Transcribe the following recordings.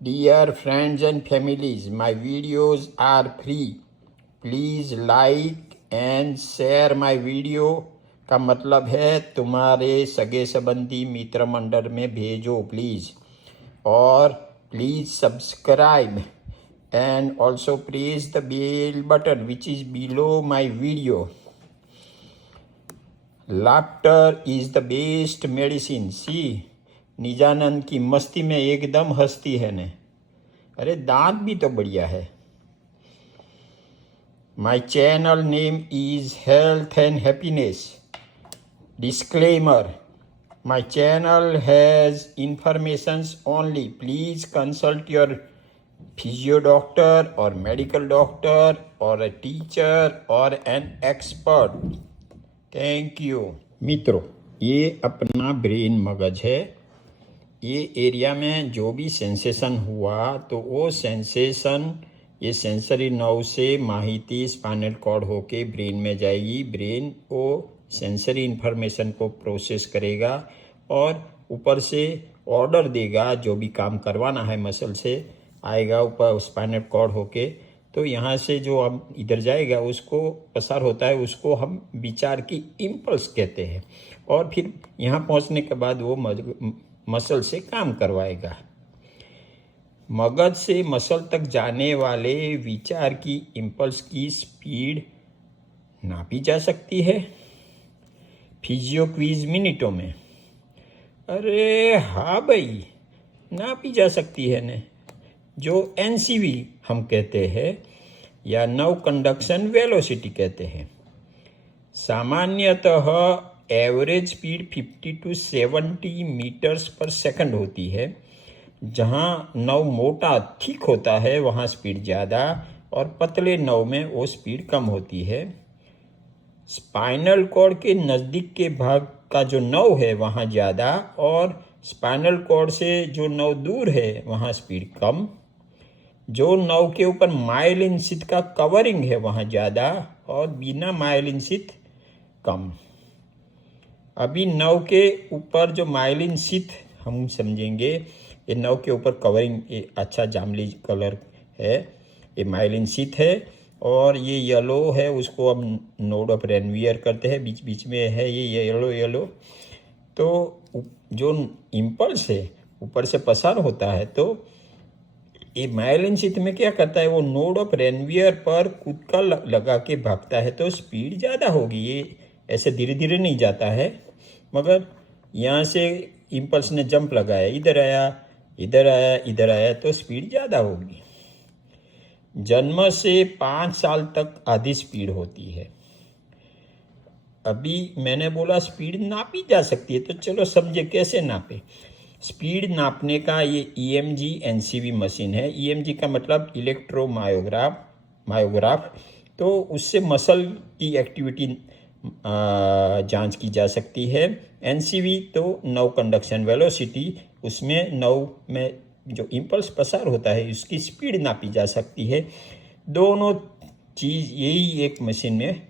Dear friends and families, my videos are free. Please like and share my video का मतलब है तुम्हारे सगे संबंधी मित्र मंडल में भेजो प्लीज़, और please subscribe and also press the bell button which is below my video. Laughter is the best medicine. See, निजानंद की मस्ती में एकदम हंसती है ने। अरे दांत भी तो बढ़िया है। My channel name is Health and Happiness. Disclaimer: my channel has informations only. Please consult your physio doctor or medical doctor or a teacher or an expert. Thank you. मित्रों, ये अपना ब्रेन मगज है। ये एरिया में जो भी sensation हुआ तो वो सेंसेशन ये सेंसरी नर्व से माहिती स्पाइनल कॉर्ड होके ब्रेन में जाएगी। ब्रेन वो सेंसरी इन्फॉर्मेशन को प्रोसेस करेगा और ऊपर से ऑर्डर देगा, जो भी काम करवाना है मसल से आएगा ऊपर स्पाइनल कॉर्ड होके। तो यहाँ से जो हम इधर जाएगा उसको प्रसार होता है, उसको हम विचार की इम्पल्स कहते हैं। और फिर यहाँ पहुँचने के बाद वो मसल से काम करवाएगा। मगज से मसल तक जाने वाले विचार की इम्पल्स की स्पीड नापी जा सकती है फिजियो क्विज मिनटों में। अरे हाँ भाई, नापी जा सकती है ने, जो एनसीवी हम कहते हैं या नर्व कंडक्शन वेलोसिटी कहते हैं। सामान्यतः एवरेज स्पीड 50 to 70 मीटर्स पर सेकंड होती है। जहाँ नव मोटा थिक होता है वहाँ स्पीड ज़्यादा और पतले नव में वो स्पीड कम होती है। स्पाइनल कॉर्ड के नज़दीक के भाग का जो नव है वहाँ ज़्यादा और स्पाइनल कॉर्ड से जो नव दूर है वहाँ स्पीड कम। जो नव के ऊपर माइलिन शीथ का कवरिंग है वहाँ ज़्यादा और बिना माइलिन शीथ कम। अभी नव के ऊपर जो माइलिन शीथ हम समझेंगे, ये नव के ऊपर कवरिंग ये अच्छा जामली कलर है, ये माइलिन शीथ है। और ये येलो है, उसको हम नोड ऑफ रेनवियर करते हैं, बीच बीच में है ये येलो। तो जो इम्पल्स है ऊपर से पसार होता है, तो ये माइलिन शीथ में क्या करता है, वो नोड ऑफ रेनवियर पर कूदका लगा के भागता है, तो स्पीड ज़्यादा होगी। ये ऐसे धीरे धीरे नहीं जाता है, मगर यहाँ से इम्पल्स ने जंप लगाया, इधर आया तो स्पीड ज़्यादा होगी। जन्म से 5 साल तक आधी स्पीड होती है। अभी मैंने बोला स्पीड नापी जा सकती है, तो चलो समझे कैसे नापे। स्पीड नापने का ये EMG NCV मशीन है। EMG का मतलब मायोग्राफ। तो उससे मसल की एक्टिविटी जांच की जा सकती है। NCV तो नर्व कंडक्शन वेलोसिटी, उसमें नर्व में जो इम्पल्स पसार होता है उसकी स्पीड नापी जा सकती है। दोनों चीज़ यही एक मशीन में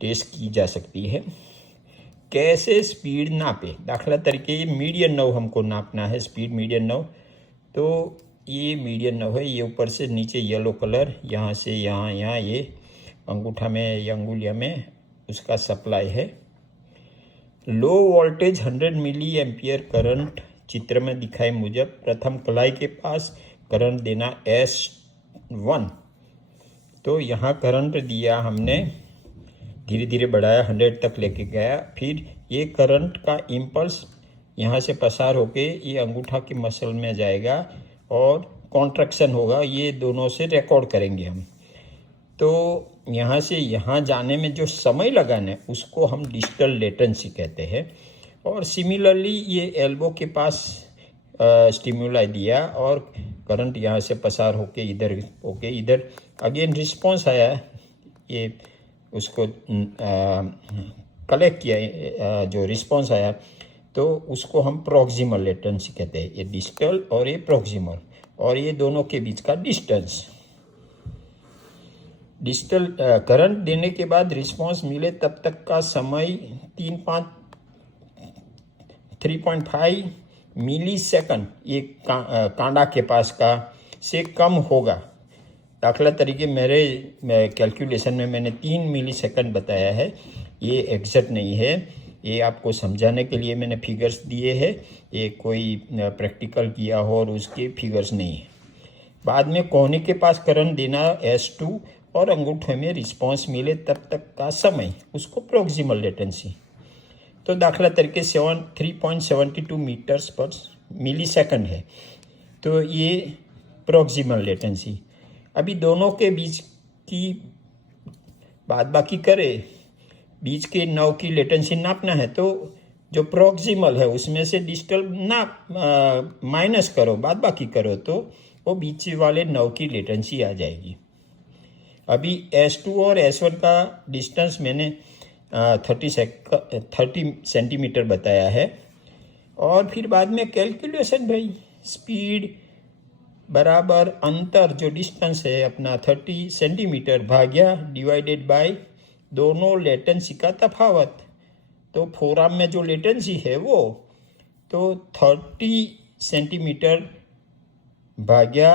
टेस्ट की जा सकती है। कैसे स्पीड नापे? दाखला तरीके मीडियन नर्व हमको नापना है, स्पीड मीडियन नर्व। तो ये मीडियन नर्व है, ये ऊपर से नीचे येलो कलर, यहाँ से यहाँ ये अंगूठा में या अंगुलिया में उसका सप्लाई है। Low voltage 100 milli ampere current चित्र में दिखाए मुजब प्रथम कलाई के पास करंट देना S1। तो यहाँ करंट दिया हमने, धीरे धीरे बढ़ाया, 100 तक लेके गया। फिर ये करंट का इम्पल्स यहाँ से पसार होके ये अंगूठा की मसल में जाएगा और कॉन्ट्रैक्शन होगा। ये दोनों से रिकॉर्ड करेंगे हम। तो यहाँ से यहाँ जाने में जो समय लगाना है उसको हम डिजिटल लेटेंसी कहते हैं। और सिमिलरली ये एल्बो के पास स्टिमुलाई दिया और करंट यहाँ से पसार होके इधर अगेन रिस्पॉन्स आया, ये उसको कलेक्ट किया, जो रिस्पॉन्स आया तो उसको हम प्रॉक्सिमल लेटेंसी कहते हैं। ये डिजिटल और ये प्रॉक्सिमल, और ये दोनों के बीच का डिस्टेंस। डिजिटल करंट देने के बाद रिस्पॉन्स मिले तब तक का समय 3.5 मिली सेकंड ये कांडा के पास का से कम होगा। दाखला तरीके मेरे कैलकुलेशन में मैंने 3 मिली सेकंड बताया है, ये एग्जैक्ट नहीं है, ये आपको समझाने के लिए मैंने फिगर्स दिए हैं, ये कोई प्रैक्टिकल किया हो और उसके फिगर्स नहीं है। बाद में कोहनी के पास करंट देना S2 और अंगूठे में रिस्पांस मिले तब तक का समय, उसको प्रोक्सिमल लेटेंसी। तो दाखला तरीके 3.72 मीटर्स पर मिली सेकंड है, तो ये प्रोक्सिमल लेटेंसी। अभी दोनों के बीच की बात बाकी करें, बीच के नव की लेटेंसी नापना है तो जो प्रोक्सिमल है उसमें से डिस्टल नाप माइनस करो, बाद बाकी करो, तो वो बीच वाले नव की लेटेंसी आ जाएगी। अभी S2 और S1 का डिस्टेंस मैंने 30 सेंटीमीटर बताया है। और फिर बाद में कैलकुलेशन भाई, स्पीड बराबर अंतर जो डिस्टेंस है अपना 30 सेंटीमीटर भाग्या डिवाइडेड बाय दोनों लेटेंसी का तफावत। तो फोरआर्म में जो लेटेंसी है वो तो 30 सेंटीमीटर भाग्या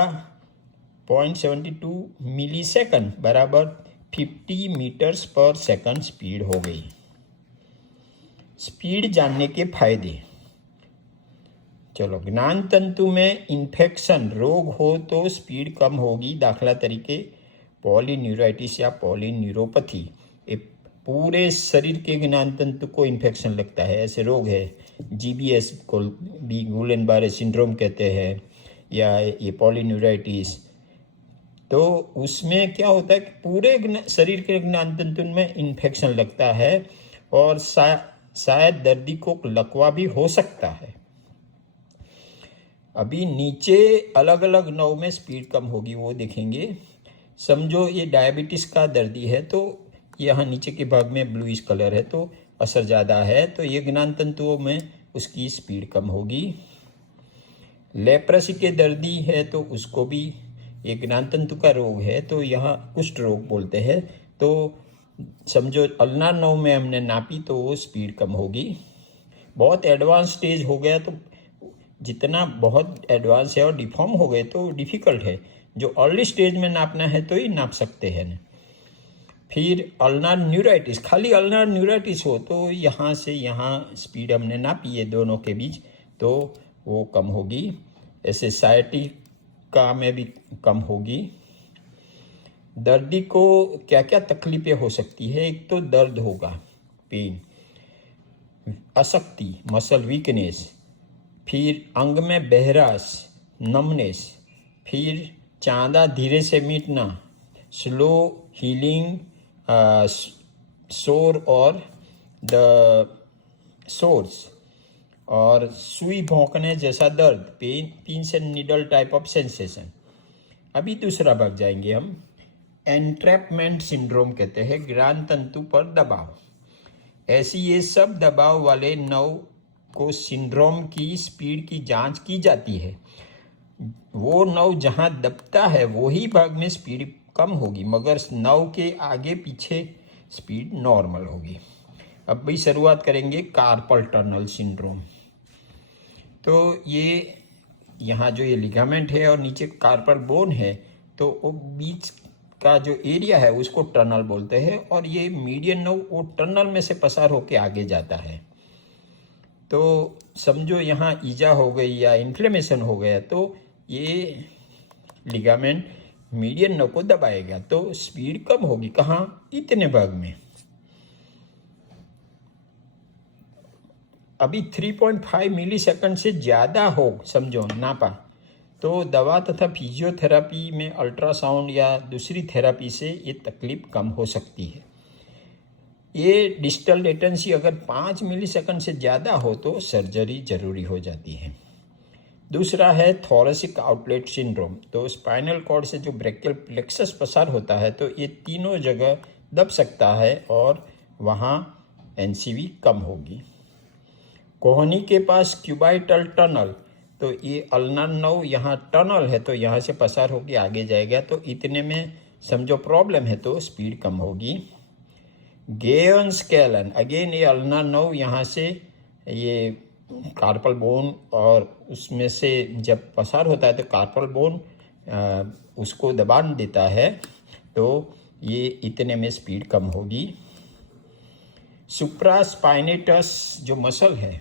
0.72 मिली सेकंड बराबर 50 मीटर्स पर सेकंड स्पीड हो गई। स्पीड जानने के फायदे, चलो, ज्ञान तंतु में इन्फेक्शन रोग हो तो स्पीड कम होगी। दाखला तरीके पॉलीन्यूराइटिस या पॉलीन्यूरोपैथी, ये पूरे शरीर के ज्ञान तंतु को इन्फेक्शन लगता है, ऐसे रोग है। GBS को भी गुलेन-बारे सिंड्रोम कहते हैं, या ये पॉलीन्यूराइटिस। तो उसमें क्या होता है कि पूरे शरीर के ज्ञान तंतु में इन्फेक्शन लगता है और शायद दर्दी को लकवा भी हो सकता है। अभी नीचे अलग अलग नव में स्पीड कम होगी, वो देखेंगे। समझो ये डायबिटीज का दर्दी है तो यहाँ नीचे के भाग में ब्लूइश कलर है तो असर ज़्यादा है, तो ये ज्ञान तंतुओं में उसकी स्पीड कम होगी। लेप्रेसी के दर्दी है तो उसको भी एक ज्ञान तंतु का रोग है, तो यहाँ कुष्ठ रोग बोलते हैं। तो समझो अल्नार नव में हमने नापी तो वो स्पीड कम होगी। बहुत एडवांस स्टेज हो गया तो जितना बहुत एडवांस है और डिफॉर्म हो गए तो डिफ़िकल्ट है, जो अर्ली स्टेज में नापना है तो ही नाप सकते हैं ना। फिर अल्नार न्यूराइटिस, खाली अल्नार न्यूराइटिस हो तो यहाँ से यहाँ स्पीड हमने नापी है दोनों के बीच, तो वो कम होगी। ऐसे साइटिका में भी कम होगी। दर्दी को क्या क्या तकलीफें हो सकती है, एक तो दर्द होगा, पेन, अशक्ति, मसल वीकनेस, फिर अंग में बहरास, नमनेस, फिर चांदा धीरे से मिटना, स्लो हीलिंग सोर और द सोर्स, और सुई भौंकने जैसा दर्द, पिन से निडल टाइप ऑफ सेंसेशन। अभी दूसरा भाग जाएंगे हम, एंट्रैपमेंट सिंड्रोम कहते हैं, ज्ञान तंतु पर दबाव। ऐसी ये सब दबाव वाले नव को सिंड्रोम की स्पीड की जांच की जाती है। वो नव जहां दबता है वही भाग में स्पीड कम होगी, मगर नव के आगे पीछे स्पीड नॉर्मल होगी। अब भी शुरुआत करेंगे कार्पल टनल सिंड्रोम। तो ये यहाँ जो ये लिगामेंट है और नीचे कार्पल बोन है, तो वो बीच का जो एरिया है उसको टनल बोलते हैं, और ये मीडियन नर्व वो टनल में से पसार होके आगे जाता है। तो समझो यहाँ ईजा हो गई या इन्फ्लेमेशन हो गया तो ये लिगामेंट मीडियन नर्व को दबाएगा, तो स्पीड कम होगी। कहाँ? इतने भाग में। अभी 3.5 मिली सेकंड से ज़्यादा हो, समझो नापा, तो दवा तथा फिजियोथेरापी में अल्ट्रासाउंड या दूसरी थेरापी से ये तकलीफ कम हो सकती है। ये डिस्टल लेटेंसी अगर 5 मिली सेकंड से ज़्यादा हो तो सर्जरी जरूरी हो जाती है। दूसरा है थोरेसिक आउटलेट सिंड्रोम। तो स्पाइनल कॉर्ड से जो ब्रेकियल प्लेक्सस पसार होता है तो ये तीनों जगह दब सकता है और वहाँ एनसीवी कम होगी। कोहनी के पास क्यूबाइटल टनल, तो ये अल्नर नर्व यहाँ टनल है तो यहाँ से पसार होकर आगे जाएगा, तो इतने में समझो प्रॉब्लम है तो स्पीड कम होगी। गेयन स्केलन, अगेन ये अल्नर नर्व यहाँ से ये कार्पल बोन, और उसमें से जब पसार होता है तो कार्पल बोन उसको दबा देता है, तो ये इतने में स्पीड कम होगी। सुप्रास्पाइनेटस जो मसल है,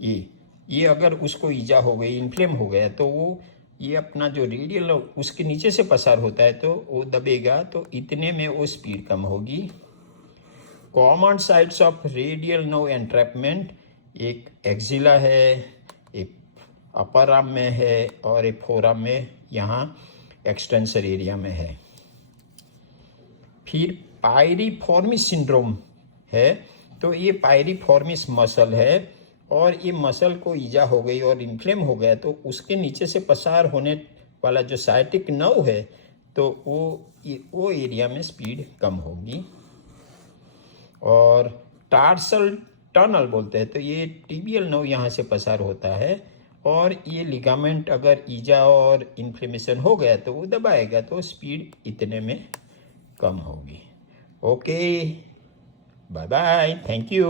ये अगर उसको ईजा हो गई, इन्फ्लेम हो गया, तो वो ये अपना जो रेडियल उसके नीचे से पसार होता है तो वो दबेगा, तो इतने में वो स्पीड कम होगी। Common sites of radial nerve entrapment, एक एक्सिला है, एक अपर आर्म में है और एक फोर आर्म में, यहाँ एक्सटेंसर एरिया में है। फिर पायरिफॉर्मिस सिंड्रोम है, तो ये पायरिफॉर्मिस मसल है और ये मसल को ईजा हो गई और इन्फ्लेम हो गया, तो उसके नीचे से पसार होने वाला जो साइटिक नर्व है, तो वो एरिया में स्पीड कम होगी। और टार्सल टनल बोलते हैं, तो ये टिबियल नर्व यहाँ से पसार होता है और ये लिगामेंट अगर ईजा और इन्फ्लेमेशन हो गया तो वो दबाएगा, तो स्पीड इतने में कम होगी। Okay, bye bye, thank you.